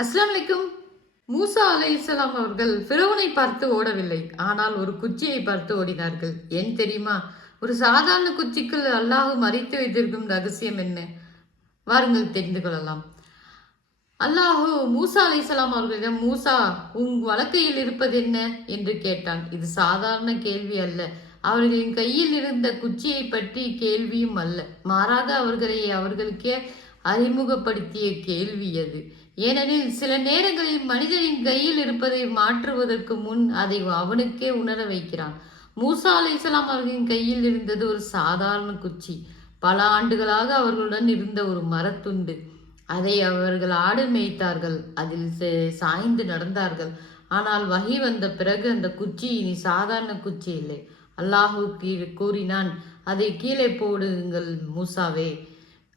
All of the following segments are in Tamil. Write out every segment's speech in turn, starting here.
அஸ்ஸலாமு அலைக்கும். மூசா அலைஹிஸ்ஸலாம் அவர்கள் ஃபிரௌனை பார்த்து ஓடவில்லை. ஆனால் ஒரு குச்சியை பார்த்து ஓடினார்கள். ஏன் தெரியுமா? ஒரு சாதாரண குச்சிக்குள் அல்லாஹ் மறைத்து வைத்திருக்கும் ரகசியம் என்ன? வாருங்கள் தெரிந்து கொள்ளலாம். அல்லாஹ் மூசா அலைஹிஸ்ஸலாம் அவர்களிடம், மூசா, உன் வலக்கையில் இருப்பது என்ன என்று கேட்டான். இது சாதாரண கேள்வி அல்ல. அவர்களின் கையில் இருந்த குச்சியை பற்றி கேள்வியும் அல்ல. மாறாக அவர்களுக்கே அறிமுகப்படுத்திய கேள்வி அது. ஏனெனில் சில நேரங்களில் மனிதனின் கையில் இருப்பதை மாற்றுவதற்கு முன் அதை அவனுக்கே உணர வைக்கிறான். மூசா அலைஹிஸ்ஸலாம் அவர்களின் கையில் இருந்தது ஒரு சாதாரண குச்சி. பல ஆண்டுகளாக அவர்களுடன் இருந்த ஒரு மரத்துண்டு. அதை அவர்கள் ஆடு மேய்த்தார்கள், அதில் சாய்ந்து நடந்தார்கள். ஆனால் வஹி வந்த பிறகு அந்த குச்சி இனி சாதாரண குச்சி இல்லை. அல்லாஹ் கூறினான், அதை கீழே போடுங்கள் மூசாவே.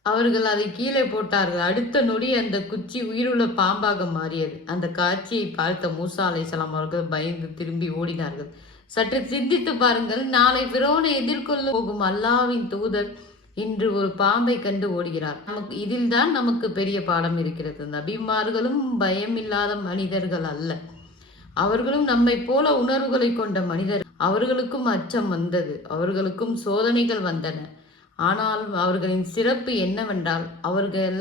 அவர்கள் அதை கீழே போட்டார்கள். அடுத்த நொடி அந்த குச்சி உயிருள்ள பாம்பாக மாறியது. அந்த காட்சியை பார்த்த மூசா அலைஹிஸ்ஸலாம் அவர்கள் பயந்து திரும்பி ஓடினார்கள். சற்று சிந்தித்து பாருங்கள். நாளை ஃபிரௌனை எதிர்கொள்ள போகும் அல்லாஹ்வின் தூதர் இன்று ஒரு பாம்பை கண்டு ஓடுகிறார். இதில்தான் நமக்கு பெரிய பாடம் இருக்கிறது. நபிமார்களும் பயமில்லாத மனிதர்கள் அல்ல. அவர்களும் நம்மை போல உணர்வுகளை கொண்ட மனிதர். அவர்களுக்கும் அச்சம் வந்தது, அவர்களுக்கும் சோதனைகள் வந்தன. ஆனால் அவர்களின் சிறப்பு என்னவென்றால், அவர்கள்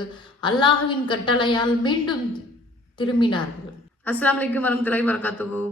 அல்லாஹ்வின் கட்டளையால் மீண்டும் திரும்பினார்கள். அஸ்ஸலாமு அலைக்கும் வரஹ்மத்துல்லாஹி வபரகாத்துஹு.